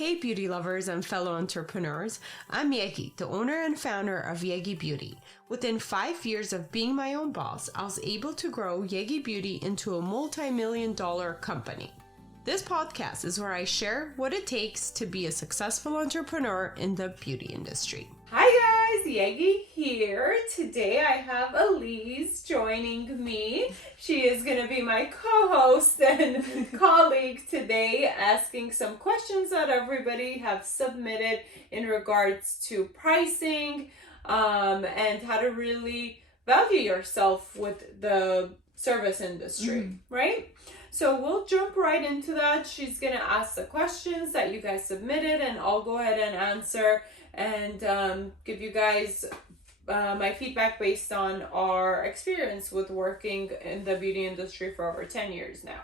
Hey beauty lovers and fellow entrepreneurs, I'm Yegi, the owner and founder of Yegi Beauty. Within 5 years of being my own boss, I was able to grow Yegi Beauty into a multi-million-dollar company. This podcast is where I share what it takes to be a successful entrepreneur in the beauty industry. Hi guys, Yegi here. Today I have Elise joining me. She is going to be my co-host and colleague today, asking some questions that everybody have submitted in regards to pricing and how to really value yourself with the service industry, right? So we'll jump right into that. She's going to ask the questions that you guys submitted and I'll go ahead and answer and give you guys my feedback based on our experience with working in the beauty industry for over 10 years now.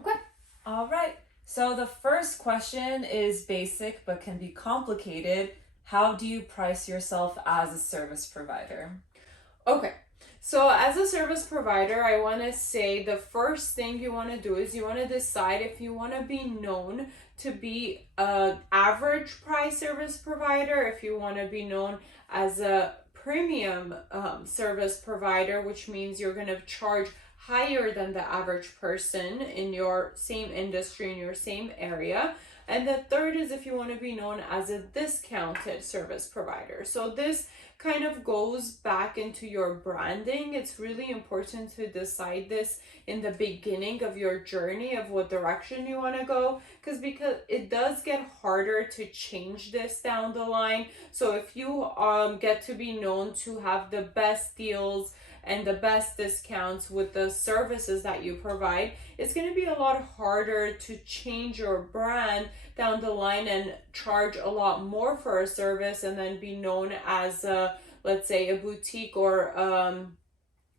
Okay. All right. So the first question is basic but can be complicated. How do you price yourself as a service provider? Okay. So as a service provider, I want to say the first thing you want to do is you want to decide if you want to be known to be an average price service provider, if you want to be known as a premium service provider, which means you're going to charge higher than the average person in your same industry, in your same area. And the third is if you want to be known as a discounted service provider. So this kind of goes back into your branding. It's really important to decide this in the beginning of your journey of what direction you want to go, because it does get harder to change this down the line. So if you get to be known to have the best deals and the best discounts with the services that you provide, it's going to be a lot harder to change your brand down the line and charge a lot more for a service and then be known as let's say a boutique or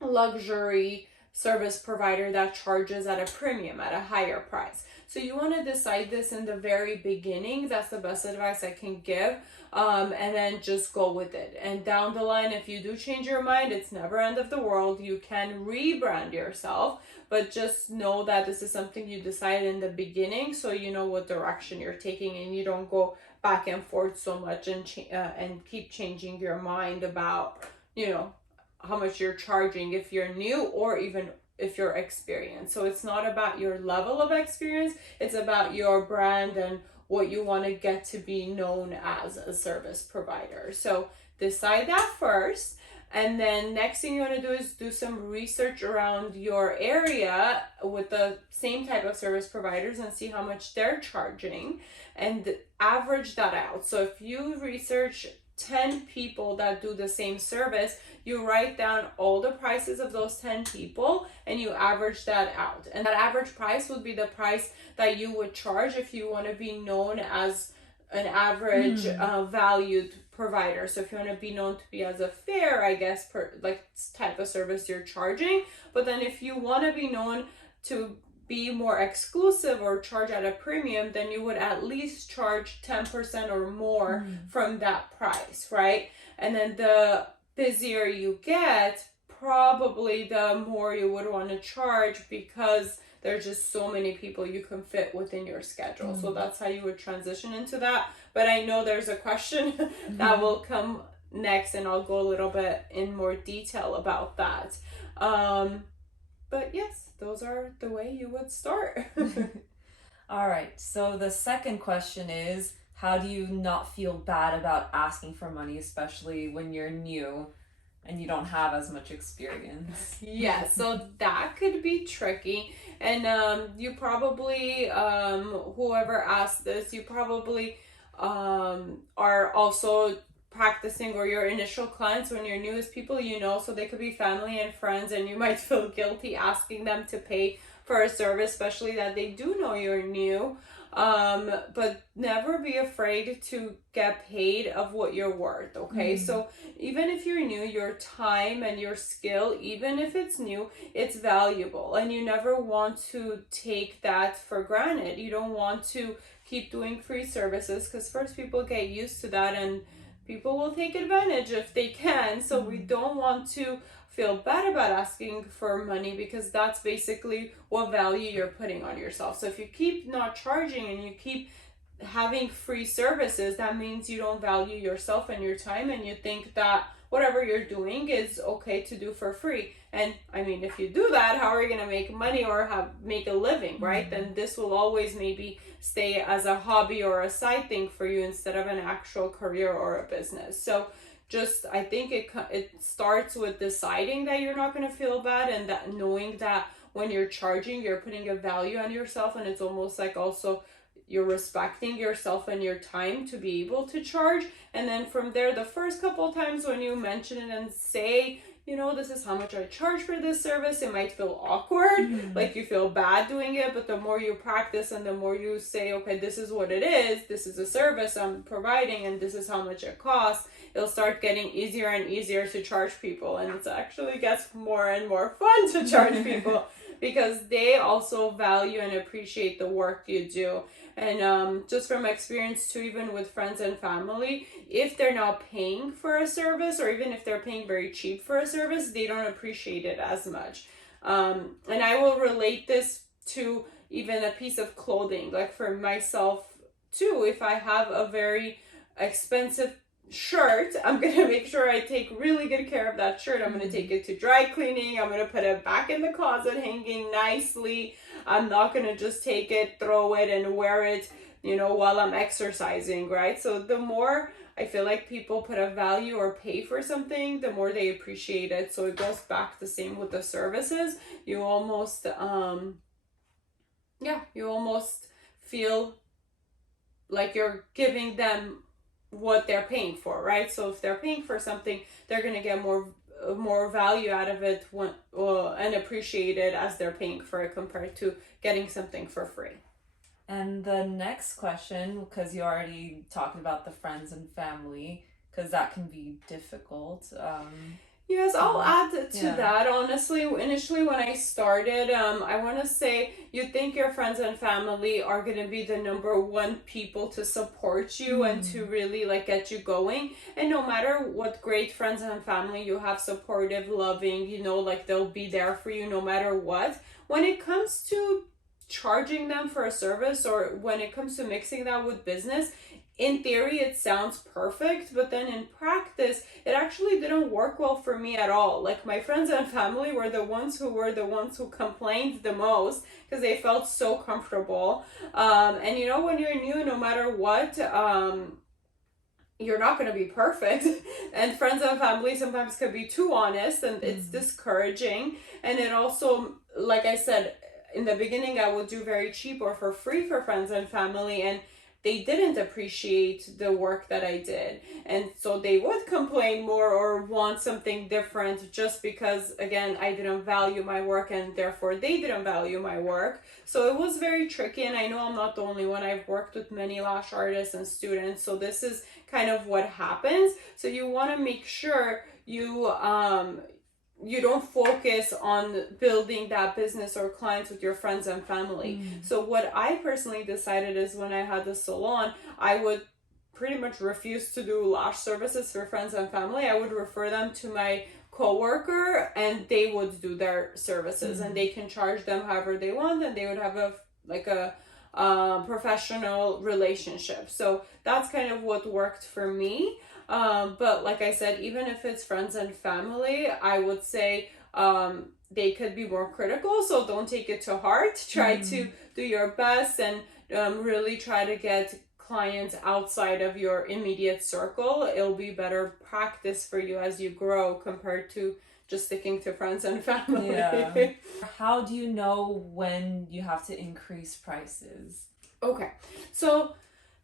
luxury service provider that charges at a premium, at a higher price. So you want to decide this in the very beginning. That's the best advice I can give. And then just go with it. And down the line, if you do change your mind, it's never end of the world. You can rebrand yourself, but just know that this is something you decide in the beginning, so you know what direction you're taking and you don't go back and forth so much and keep changing your mind about, you know, how much you're charging if you're new or even if you're experienced. So it's not about your level of experience, it's about your brand and what you want to get to be known as a service provider. So decide that first. And then next thing you want to do is do some research around your area with the same type of service providers and see how much they're charging and average that out. So if you research 10 people that do the same service, you write down all the prices of those 10 people and you average that out. And that average price would be the price that you would charge if you want to be known as an average valued provider. So if you want to be known to be as a fair, I guess, type of service you're charging. But then if you want to be known to be more exclusive or charge at a premium, then you would at least charge 10% or more from that price, right? And then the busier you get, probably the more you would want to charge because there's just so many people you can fit within your schedule. So that's how you would transition into that. But I know there's a question that will come next and I'll go a little bit in more detail about that. But yes, those are the way you would start. All right. So the second question is, how do you not feel bad about asking for money, especially when you're new and you don't have as much experience? Yeah, so that could be tricky. And you probably, whoever asked this, you probably are also practicing, or your initial clients when you're new is people you know, so they could be family and friends, and you might feel guilty asking them to pay for a service, especially that they do know you're new. But never be afraid to get paid of what you're worth, okay? So even if you're new, your time and your skill, even if it's new, it's valuable, and you never want to take that for granted. You don't want to keep doing free services, because first people get used to that and people will take advantage if they can. So we don't want to feel bad about asking for money, because that's basically what value you're putting on yourself. So if you keep not charging and you keep having free services, that means you don't value yourself and your time, and you think that whatever you're doing is okay to do for free. And I mean, if you do that, how are you going to make money or make a living, right? Then this will always maybe stay as a hobby or a side thing for you instead of an actual career or a business. So just, I think it starts with deciding that you're not going to feel bad, and that knowing that when you're charging, you're putting a value on yourself, and it's almost like also you're respecting yourself and your time to be able to charge. And then from there, the first couple of times when you mention it and say, this is how much I charge for this service, it might feel awkward, like you feel bad doing it. But the more you practice and the more you say, okay, this is what it is, this is a service I'm providing, and this is how much it costs, it'll start getting easier and easier to charge people. And it actually gets more and more fun to charge people because they also value and appreciate the work you do. And just from experience too, even with friends and family, if they're not paying for a service, or even if they're paying very cheap for a service, they don't appreciate it as much. And I will relate this to even a piece of clothing. Like for myself too, if I have a very expensive shirt, I'm going to make sure I take really good care of that shirt. I'm going to take it to dry cleaning. I'm going to put it back in the closet hanging nicely. I'm not going to just take it, throw it, and wear it, while I'm exercising, right? So the more I feel like people put a value or pay for something, the more they appreciate it. So it goes back the same with the services. You almost, you almost feel like you're giving them what they're paying for, right? So if they're paying for something, they're going to get more value out of it and appreciate it as they're paying for it compared to getting something for free. And the next question, because you already talked about the friends and family, because that can be difficult. Yes, I'll add to that. Honestly, initially when I started, I want to say you think your friends and family are going to be the number one people to support you and to really get you going. And no matter what great friends and family you have, supportive, loving, they'll be there for you no matter what. When it comes to charging them for a service, or when it comes to mixing that with business, in theory, it sounds perfect, but then in practice, it actually didn't work well for me at all. Like my friends and family were the ones who complained the most because they felt so comfortable. And when you're new, no matter what, you're not going to be perfect. And friends and family sometimes can be too honest, and it's discouraging. And it also, like I said, in the beginning, I would do very cheap or for free for friends and family, and they didn't appreciate the work that I did. And so they would complain more or want something different just because, again, I didn't value my work and therefore they didn't value my work. So it was very tricky, and I know I'm not the only one. I've worked with many lash artists and students, so this is kind of what happens. So you want to make sure you don't focus on building that business or clients with your friends and family. So what I personally decided is when I had the salon, I would pretty much refuse to do lash services for friends and family. I would refer them to my coworker, and they would do their services, and they can charge them however they want, and they would have a professional relationship. So that's kind of what worked for me. But like I said, even if it's friends and family, I would say they could be more critical. So don't take it to heart. Try to do your best and really try to get clients outside of your immediate circle. It'll be better practice for you as you grow compared to just sticking to friends and family. Yeah. How do you know when you have to increase prices? Okay, so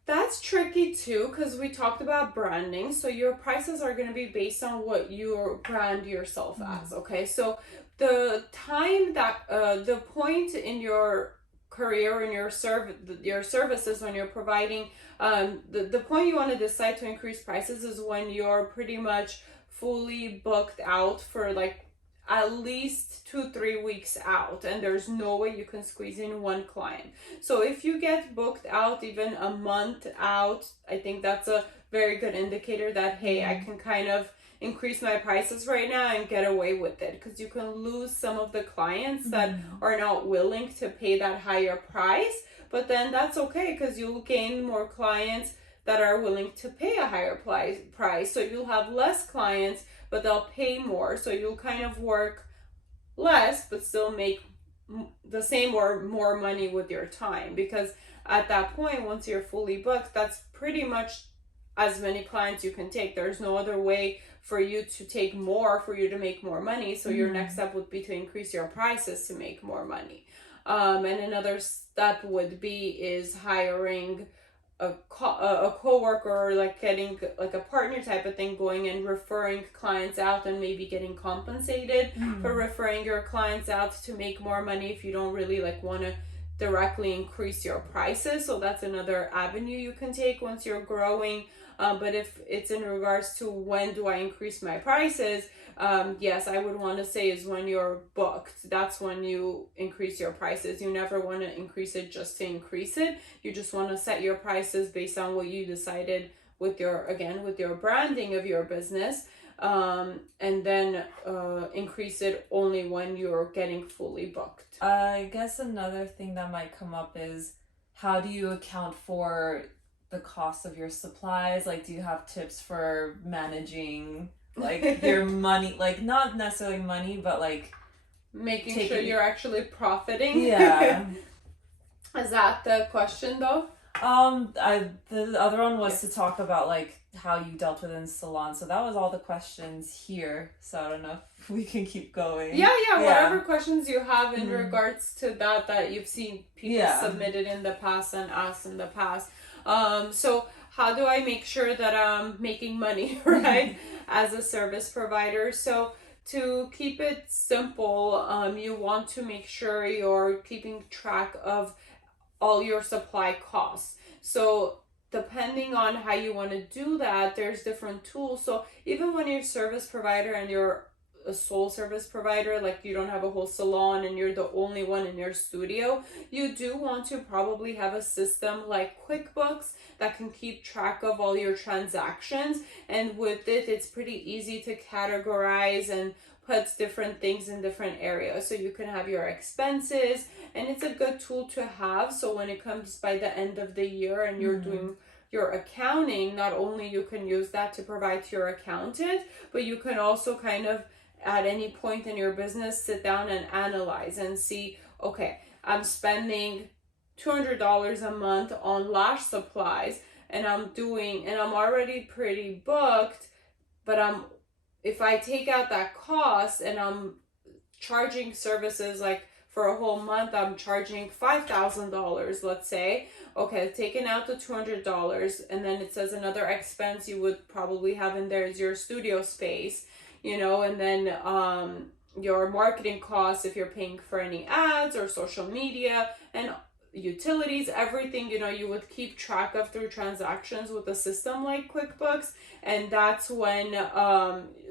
that's tricky too, because we talked about branding. So your prices are going to be based on what you brand yourself as. Okay, so the time that the point in your career and your services when you're providing the point you want to decide to increase prices is when you're pretty much fully booked out for at least 2-3 weeks out, and there's no way you can squeeze in one client. So if you get booked out even a month out, I think that's a very good indicator that, hey, I can kind of increase my prices right now and get away with it, because you can lose some of the clients that are not willing to pay that higher price. but then that's okay because you'll gain more clients that are willing to pay a higher price. So you'll have less clients, but they'll pay more. So you'll kind of work less, but still make the same or more money with your time, because at that point, once you're fully booked, that's pretty much as many clients you can take. There's no other way for you to take more, for you to make more money. So your next step would be to increase your prices to make more money. And another step would be is hiring a co-worker, or like getting like a partner type of thing going and referring clients out, and maybe getting compensated for referring your clients out to make more money if you don't really like want to directly increase your prices. So that's another avenue you can take once you're growing. But if it's in regards to when do I increase my prices, yes, I would want to say is when you're booked. That's when you increase your prices. You never want to increase it just to increase it. You just want to set your prices based on what you decided with your branding of your business, and then increase it only when you're getting fully booked. I guess another thing that might come up is, how do you account for the cost of your supplies? Like, do you have tips for managing like your money, like not necessarily money, but like making sure you're actually profiting? Yeah. Is that the question though? The other one was to talk about like how you dealt with in salon. So that was all the questions here. So I don't know if we can keep going. Yeah. Whatever questions you have in regards to that you've seen people submitted in the past and asked in the past. So how do I make sure that I'm making money, right? As a service provider. So to keep it simple, you want to make sure you're keeping track of all your supply costs. So depending on how you want to do that, there's different tools. So even when you're a service provider and you're a sole service provider, like you don't have a whole salon and you're the only one in your studio, you do want to probably have a system like QuickBooks that can keep track of all your transactions. And with it, it's pretty easy to categorize and puts different things in different areas. So you can have your expenses, and it's a good tool to have. So when it comes by the end of the year and you're doing your accounting, not only you can use that to provide to your accountant, but you can also kind of at any point in your business sit down and analyze and see, okay, I'm spending $200 a month on lash supplies, and I'm already pretty booked, but if I take out that cost and I'm charging services, like for a whole month, I'm charging $5,000, let's say. Okay, taking out the $200, and then it says another expense you would probably have in there is your studio space, and then your marketing costs if you're paying for any ads or social media and utilities, everything, you would keep track of through transactions with a system like QuickBooks. And that's when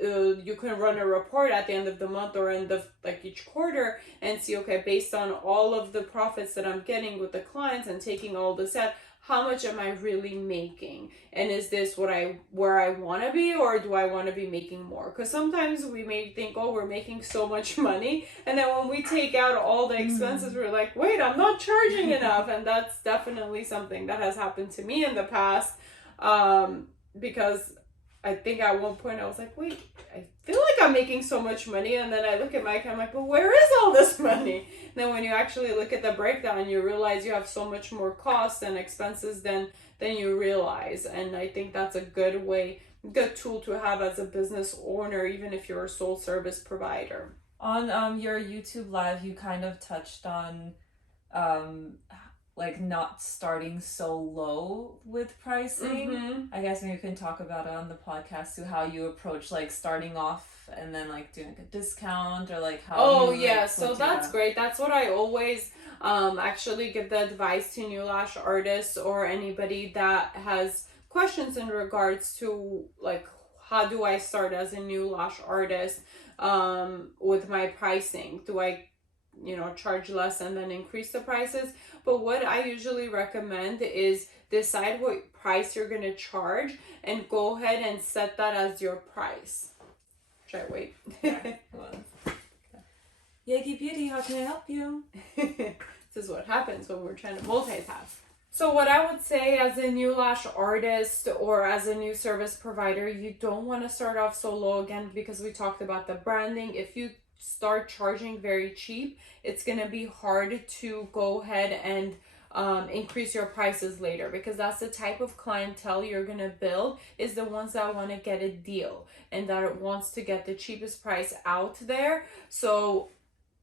you can run a report at the end of the month or end of like each quarter and see, okay, based on all of the profits that I'm getting with the clients and taking all this out, how much am I really making? And is this where I want to be, or do I want to be making more? Because sometimes we may think, oh, we're making so much money, and then when we take out all the expenses, we're like, wait, I'm not charging enough. And that's definitely something that has happened to me in the past, because I think at one point I was like, wait, I feel like I'm making so much money. And then I look at my account, I'm like, but where is all this money? And then when you actually look at the breakdown, you realize you have so much more costs and expenses than you realize. And I think that's a good tool to have as a business owner, even if you're a sole service provider. On your YouTube live, you kind of touched on like not starting so low with pricing. I guess maybe you can talk about it on the podcast too, how you approach like starting off and then like doing like a discount, or like how so that's great. That's what I always actually give the advice to new lash artists or anybody that has questions in regards to like, how do I start as a new lash artist with my pricing? Do I charge less and then increase the prices? But what I usually recommend is decide what price you're going to charge and go ahead and set that as your price. Should I wait? Yegi Beauty, how can I help you? This is what happens when we're trying to multitask. So what I would say as a new lash artist or as a new service provider, you don't want to start off so low again, because we talked about the branding. If you start charging very cheap, it's going to be hard to go ahead and increase your prices later, because that's the type of clientele you're going to build, is the ones that want to get a deal and that wants to get the cheapest price out there. So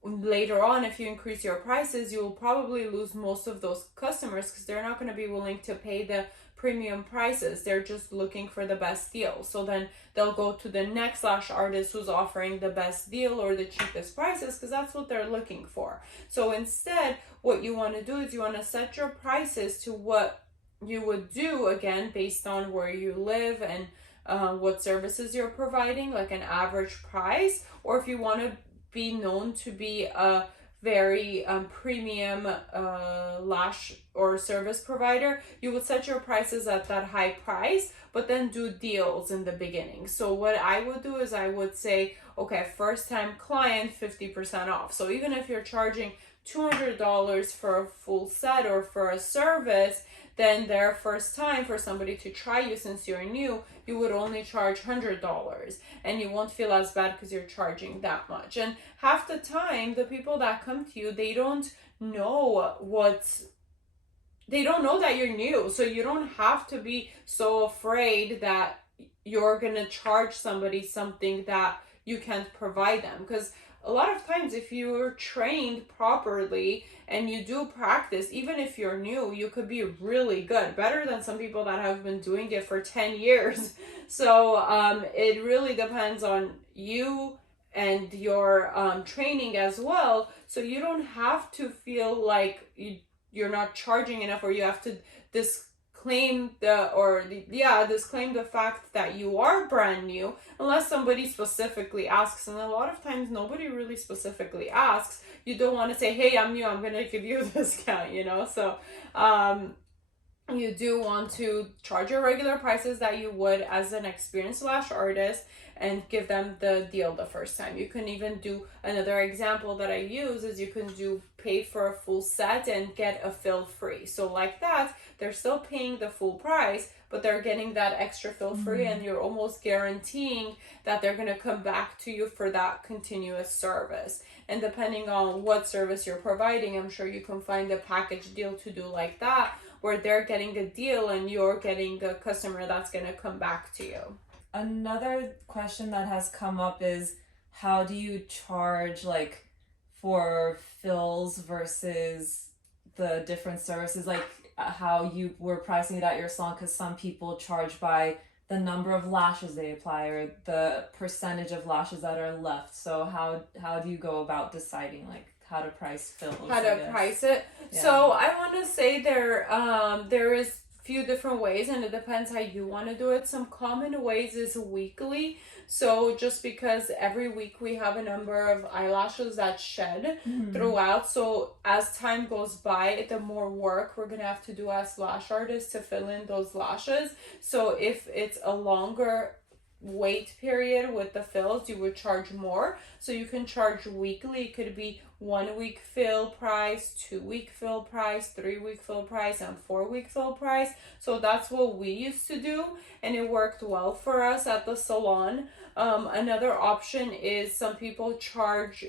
later on, if you increase your prices, you will probably lose most of those customers, because they're not going to be willing to pay the premium prices. They're just looking for the best deal. So then they'll go to the next lash artist who's offering the best deal or the cheapest prices, because that's what they're looking for. So instead, what you want to do is you want to set your prices to what you would do, again, based on where you live and what services you're providing, like an average price. Or if you want to be known to be a very premium lash or service provider, you would set your prices at that high price, but then do deals in the beginning. So what I would do is I would say, okay, first time client, 50% off. So even if you're charging $200 for a full set or for a service, then their first time for somebody to try you, since you're new, you would only charge $100, and you won't feel as bad because you're charging that much. And half the time, the people that come to you, they don't know that you're new. So you don't have to be so afraid that you're gonna charge somebody something that you can't provide them, because a lot of times, if you're trained properly and you do practice, even if you're new, you could be really good, better than some people that have been doing it for 10 years. So it really depends on you and your training as well. So you don't have to feel like you're not charging enough, or you have to disclaim the fact that you are brand new, unless somebody specifically asks. And a lot of times nobody really specifically asks. You don't want to say, hey, I'm new, I'm gonna give you a discount, so you do want to charge your regular prices that you would as an experienced lash artist, and give them the deal the first time. You can even do, another example that I use is you can do pay for a full set and get a fill free. So like that, they're still paying the full price, but they're getting that extra fill free, and you're almost guaranteeing that they're going to come back to you for that continuous service. And depending on what service you're providing, I'm sure you can find a package deal to do like that, where they're getting a deal and you're getting a customer that's going to come back to you. Another question that has come up is, how do you charge like for fills versus the different services, like how you were pricing it at your salon? Because some people charge by the number of lashes they apply or the percentage of lashes that are left. So how do you go about deciding like how to price fills? How to price it? Yeah. So I want to say there is few different ways, and it depends how you want to do it. Some common ways is weekly. So just because every week we have a number of eyelashes that shed throughout, so as time goes by, the more work we're gonna have to do as lash artists to fill in those lashes. So if it's a longer wait period with the fills, you would charge more. So you can charge weekly. It could be 1 week fill price, 2 week fill price, 3 week fill price, and 4 week fill price. So that's what we used to do, and it worked well for us at the salon. Another option is some people charge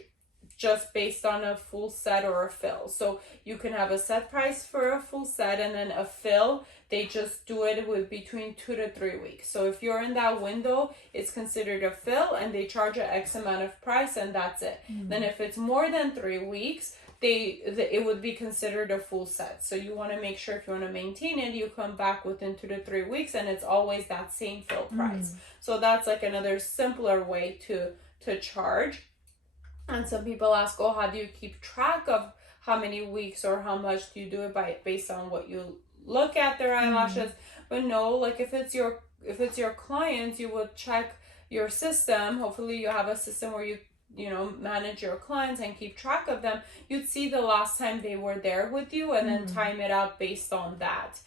just based on a full set or a fill. So you can have a set price for a full set, and then a fill, they just do it with between 2 to 3 weeks. So if you're in that window, it's considered a fill, and they charge an X amount of price, and that's it. Then if it's more than 3 weeks, it would be considered a full set. So you want to make sure, if you want to maintain it, you come back within 2 to 3 weeks, and it's always that same fill price. So that's like another simpler way to charge. And some people ask, oh, how do you keep track of how many weeks or how much do you do it based on what you look at their eyelashes? But no, like if it's your clients, you would check your system. Hopefully you have a system where you manage your clients and keep track of them. You'd see the last time they were there with you, and then time it out based on that.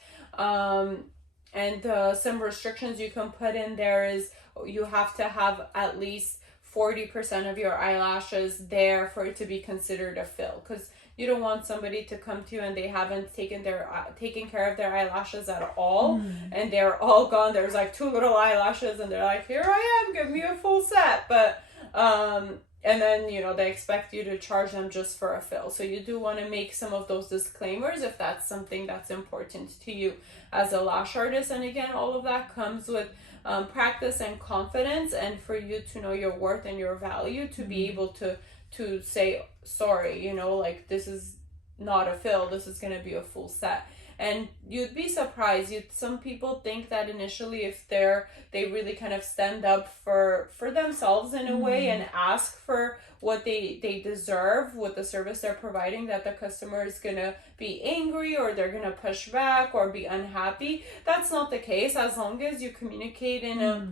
And some restrictions you can put in there is you have to have at least 40% of your eyelashes there for it to be considered a fill, because You don't want somebody to come to you and they haven't taken care of their eyelashes at all, and they're all gone. There's like 2 little eyelashes and they're like, here I am, give me a full set. But and then, you know, they expect you to charge them just for a fill. So you do want to make some of those disclaimers if that's something that's important to you as a lash artist. And again, all of that comes with practice and confidence, and for you to know your worth and your value, to be able to say, sorry, you know, like, this is not a fill, this is going to be a full set. And you'd be surprised. Some people think that initially, if they really kind of stand up for themselves in a way and ask for what they deserve with the service they're providing, that the customer is gonna be angry or they're gonna push back or be unhappy. That's not the case. As long as you communicate in a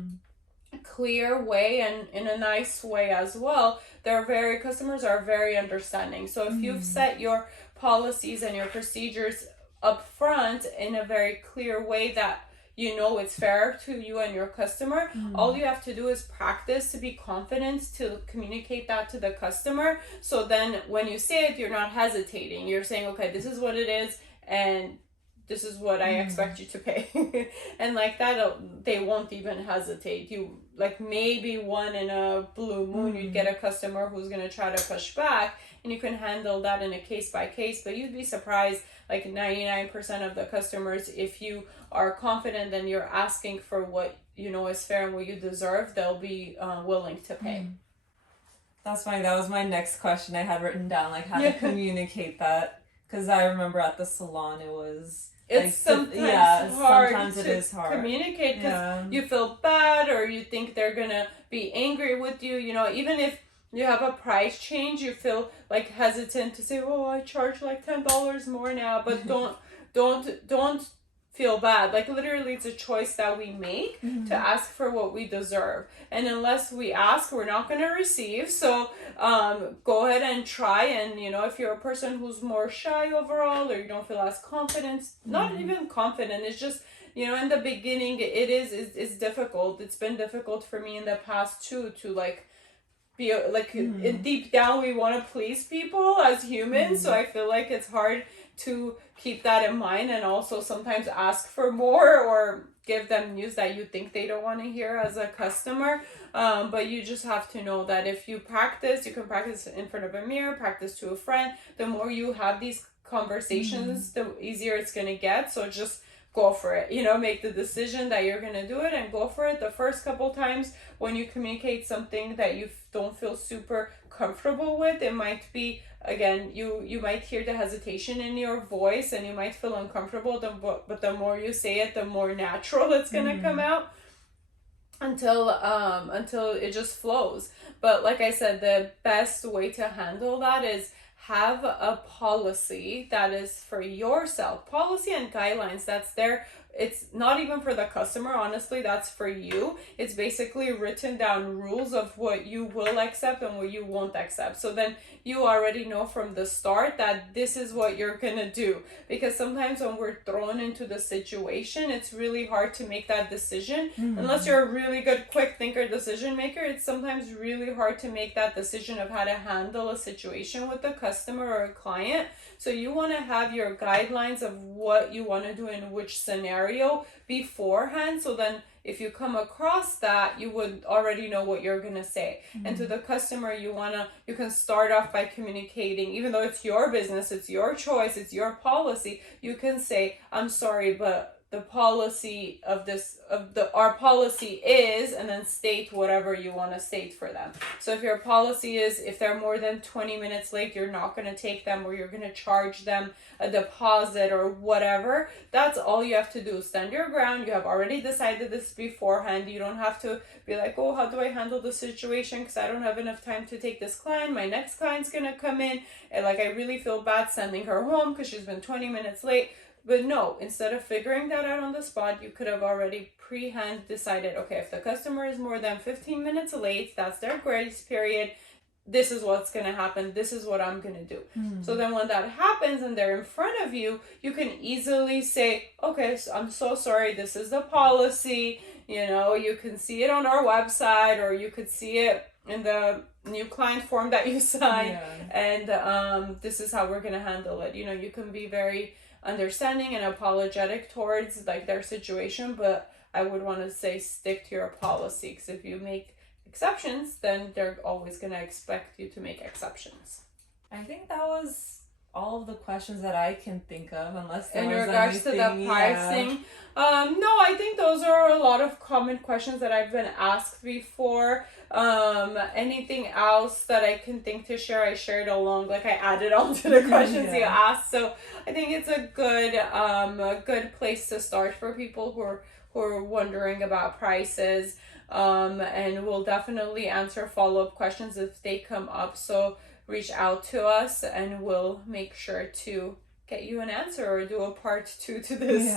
clear way and in a nice way as well, customers are very understanding. So if you've set your policies and your procedures up front in a very clear way that you know it's fair to you and your customer, all you have to do is practice to be confident to communicate that to the customer. So then when you say it, you're not hesitating. You're saying, okay, this is what it is, and this is what I expect you to pay. And like that, they won't even hesitate. You, like, maybe one in a blue moon, you'd get a customer who's going to try to push back, and you can handle that in a case by case. But you'd be surprised, like 99% of the customers, if you are confident and you're asking for what you know is fair and what you deserve, they'll be willing to pay. That's funny. That was my next question I had written down, like how to communicate that. Because I remember at the salon, it's sometimes it is hard communicate because you feel bad or you think they're gonna be angry with you. You know, even if you have a price change, you feel like hesitant to say, oh, I charge like $10 more now. But don't feel bad. Like, literally, it's a choice that we make to ask for what we deserve. And unless we ask, we're not going to receive. So go ahead and try. And, you know, if you're a person who's more shy overall, or you don't feel as confident, not even confident, it's just, you know, in the beginning, it's difficult. It's been difficult for me in the past too, to like be like deep down, we want to please people as humans. So I feel like it's hard to keep that in mind, and also sometimes ask for more or give them news that you think they don't want to hear as a customer. But you just have to know that if you practice, you can practice in front of a mirror, practice to a friend. The more you have these conversations, the easier it's going to get. So just go for it, you know, make the decision that you're going to do it and go for it. The first couple times when you communicate something that you don't feel super comfortable with, it might be, again, you might hear the hesitation in your voice and you might feel uncomfortable, but the more you say it, the more natural it's going to come out until it just flows. But like I said, the best way to handle that is have a policy that is for yourself. Policy and guidelines, that's there. It's not even for the customer, honestly, that's for you. It's basically written down rules of what you will accept and what you won't accept. So then you already know from the start that this is what you're gonna do. Because sometimes when we're thrown into the situation, it's really hard to make that decision. Unless you're a really good quick thinker, decision maker, it's sometimes really hard to make that decision of how to handle a situation with a customer or a client. So you want to have your guidelines of what you want to do in which scenario beforehand. So then if you come across that, you would already know what you're going to say. And to the customer, you can start off by communicating, even though it's your business, it's your choice, it's your policy, you can say, I'm sorry, but the policy our policy is, and then state whatever you want to state for them. So if your policy is, if they're more than 20 minutes late, you're not going to take them, or you're going to charge them a deposit or whatever, that's all you have to do. Stand your ground. You have already decided this beforehand. You don't have to be like, oh, how do I handle the situation? Because I don't have enough time to take this client. My next client's going to come in, and like, I really feel bad sending her home because she's been 20 minutes late. But no, instead of figuring that out on the spot, you could have already pre-hand decided, okay, if the customer is more than 15 minutes late, that's their grace period. This is what's going to happen. This is what I'm going to do. So then when that happens and they're in front of you, you can easily say, okay, so I'm so sorry. This is the policy. You know, you can see it on our website, or you could see it in the new client form that you sign, Yeah. and this is how we're gonna handle it. You know, you can be very understanding and apologetic towards like their situation, but I would want to say stick to your policy, because if you make exceptions, then they're always gonna expect you to make exceptions. I think that was all of the questions that I can think of, unless there In was regards to anything, the pricing, no, I think those are a lot of common questions that I've been asked before. Anything else that I can think to share, I shared along, like I added on to the questions Yeah. you asked. So I think it's a good place to start for people who are wondering about prices. And we'll definitely answer follow-up questions if they come up. So reach out to us and we'll make sure to get you an answer or do a part 2 to this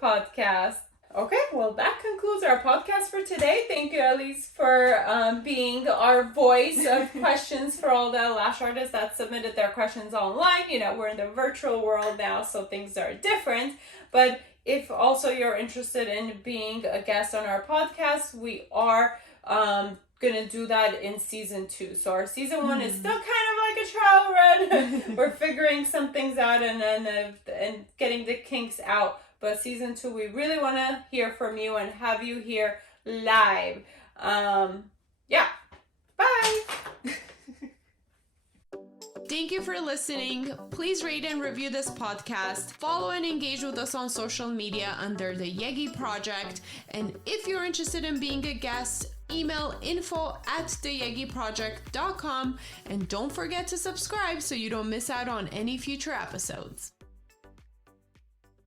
podcast. Okay, well, that concludes our podcast for today. Thank you, Elise, for being our voice of questions for all the lash artists that submitted their questions online. You know, we're in the virtual world now, so things are different. But if also you're interested in being a guest on our podcast, we are gonna do that in season 2. So our season 1 is still kind of like a trial run. We're figuring some things out and getting the kinks out. But season 2, we really want to hear from you and have you here live. Yeah. Bye. Thank you for listening. Please rate and review this podcast. Follow and engage with us on social media under the Yegi Project. And if you're interested in being a guest, email info@theyegiproject.com. And don't forget to subscribe so you don't miss out on any future episodes.